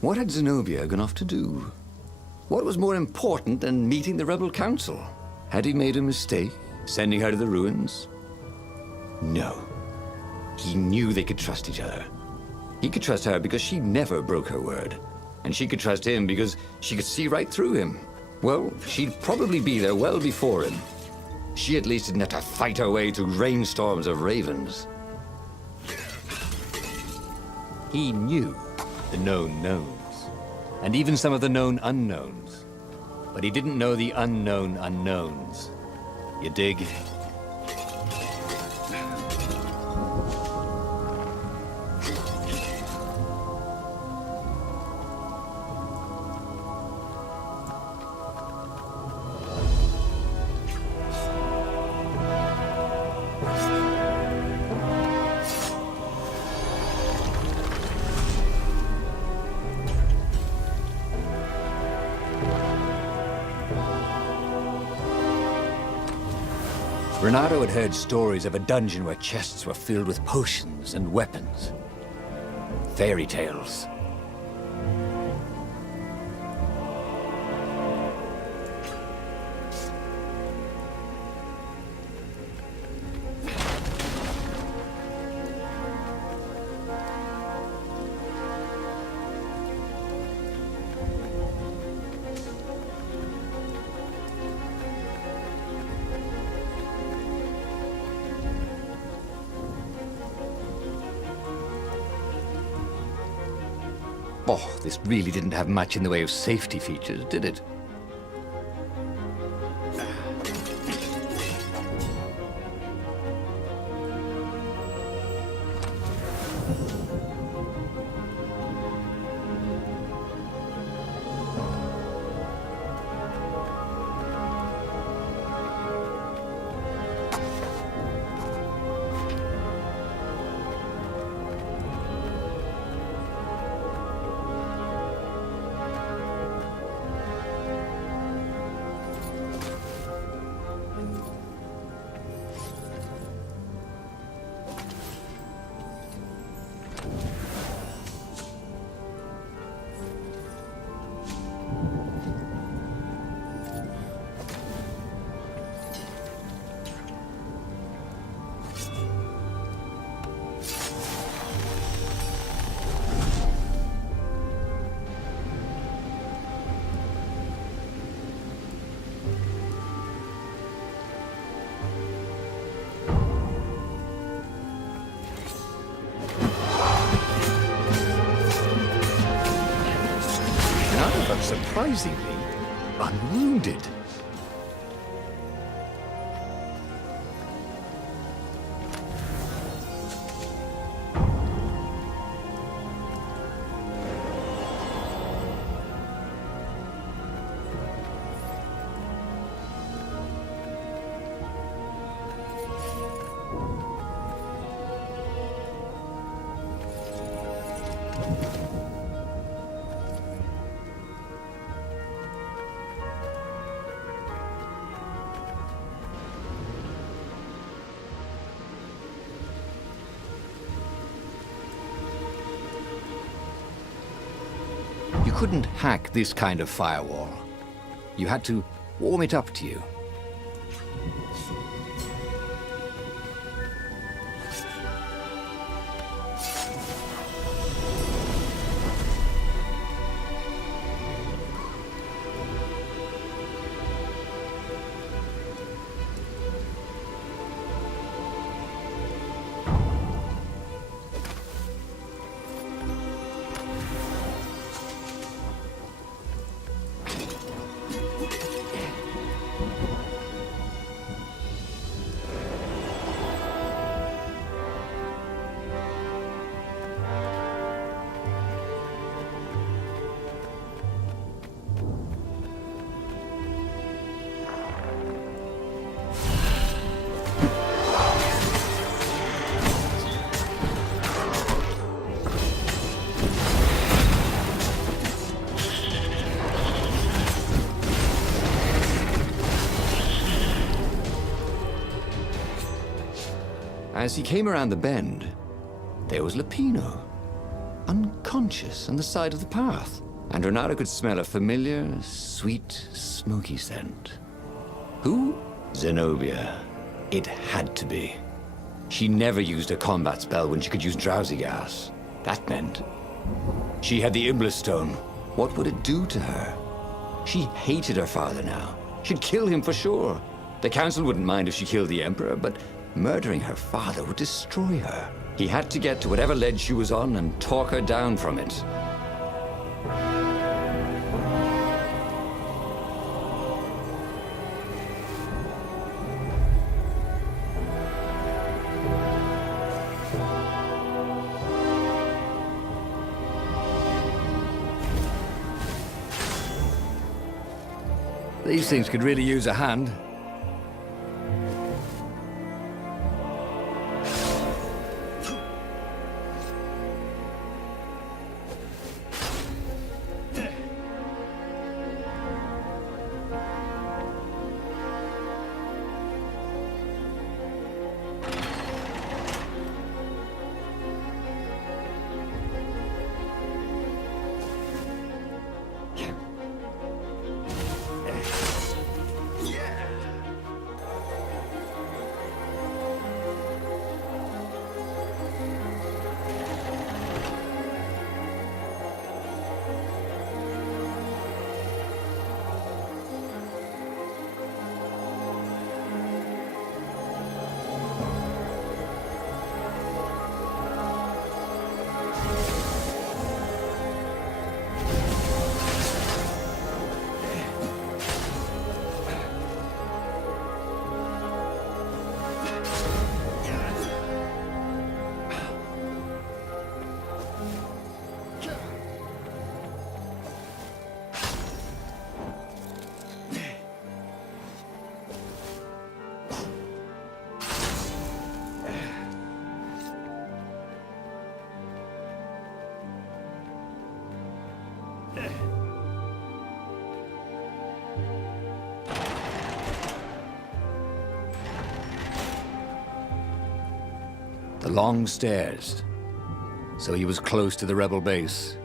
What had Zenobia gone off to do? What was more important than meeting the rebel council? Had he made a mistake, sending her to the ruins? No. He knew they could trust each other. He could trust her because she never broke her word. And she could trust him because she could see right through him. Well, she'd probably be there well before him. She at least didn't have to fight her way through rainstorms of ravens. He knew the known knowns, and even some of the known unknowns. But he didn't know the unknown unknowns. You dig? Renato had heard stories of a dungeon where chests were filled with potions and weapons. Fairy tales. Oh, this really didn't have much in the way of safety features, did it? But surprisingly, unwounded. You couldn't hack this kind of firewall. You had to warm it up to you. As he came around the bend, there was Lupino. unconscious on the side of the path. And Renata could smell a familiar, sweet, smoky scent. Who? Zenobia. It had to be. She never used a combat spell when she could use drowsy gas. That meant she had the Iblis Stone. What would it do to her? She hated her father now. She'd kill him for sure. The council wouldn't mind if she killed the Emperor, but murdering her father would destroy her. He had to get to whatever ledge she was on and talk her down from it. These things could really use a hand. The long stairs. So he was close to the rebel base.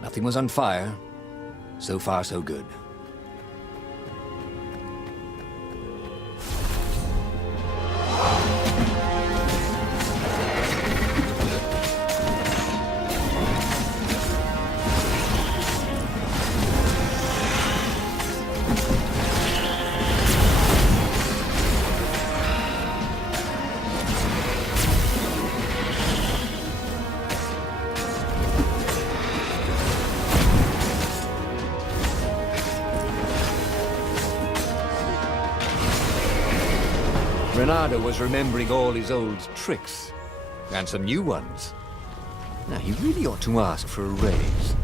Nothing was on fire. So far, so good. Renata was remembering all his old tricks, and some new ones. Now, he really ought to ask for a raise.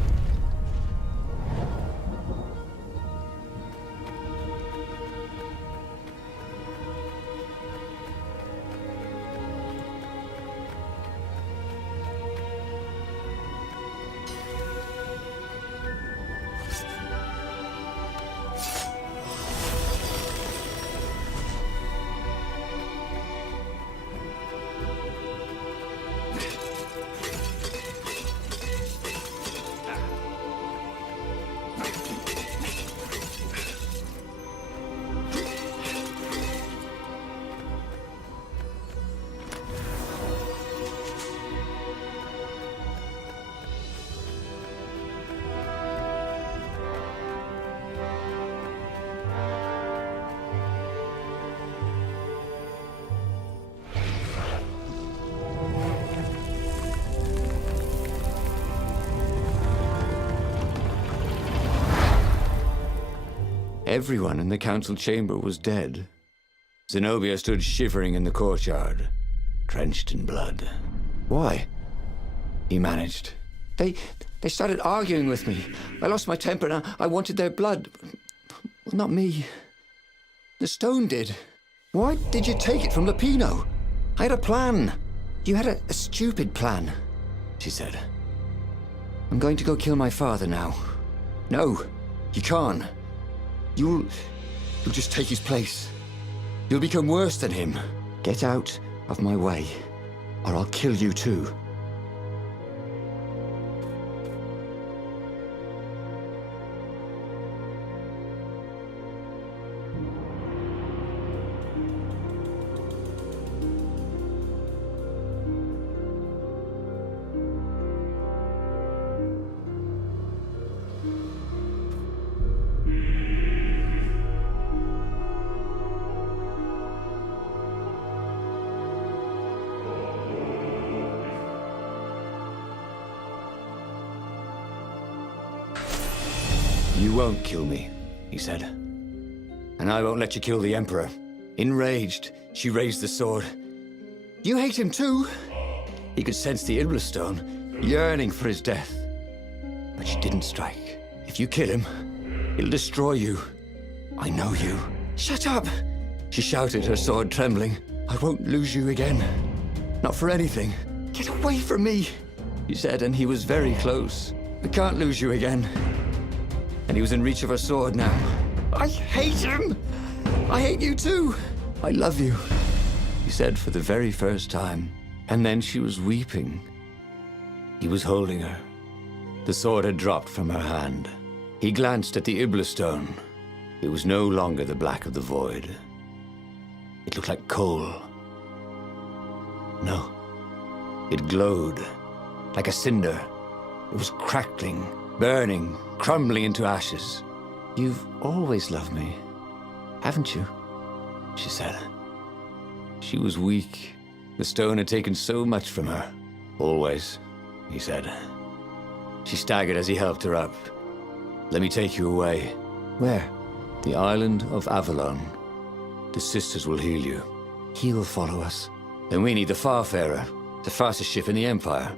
Everyone in the council chamber was dead. Zenobia stood shivering in the courtyard, drenched in blood. Why? He managed. They started arguing with me. I lost my temper and I wanted their blood. Well, not me. The stone did. Why did you take it from Lupino? I had a plan. You had a stupid plan, she said. I'm going to go kill my father now. No, you can't. You'll just take his place. You'll become worse than him. Get out of my way, or I'll kill you too. You won't kill me, he said. And I won't let you kill the Emperor. Enraged, she raised the sword. You hate him too? He could sense the Iblastone, yearning for his death. But she didn't strike. If you kill him, he'll destroy you. I know you. Shut up! She shouted, her sword trembling. I won't lose you again. Not for anything. Get away from me, he said, and he was very close. I can't lose you again. And he was in reach of her sword now. I hate him! I hate you too! I love you, he said for the very first time. And then she was weeping. He was holding her. The sword had dropped from her hand. He glanced at the Iblastone. It was no longer the black of the void. It looked like coal. No. It glowed, like a cinder. It was crackling, burning, crumbling into ashes. You've always loved me, haven't you? She said. She was weak. The stone had taken so much from her. Always, he said. She staggered as he helped her up. Let me take you away. Where? The island of Avalon. The sisters will heal you. He will follow us. Then we need the Farfarer, the fastest ship in the Empire.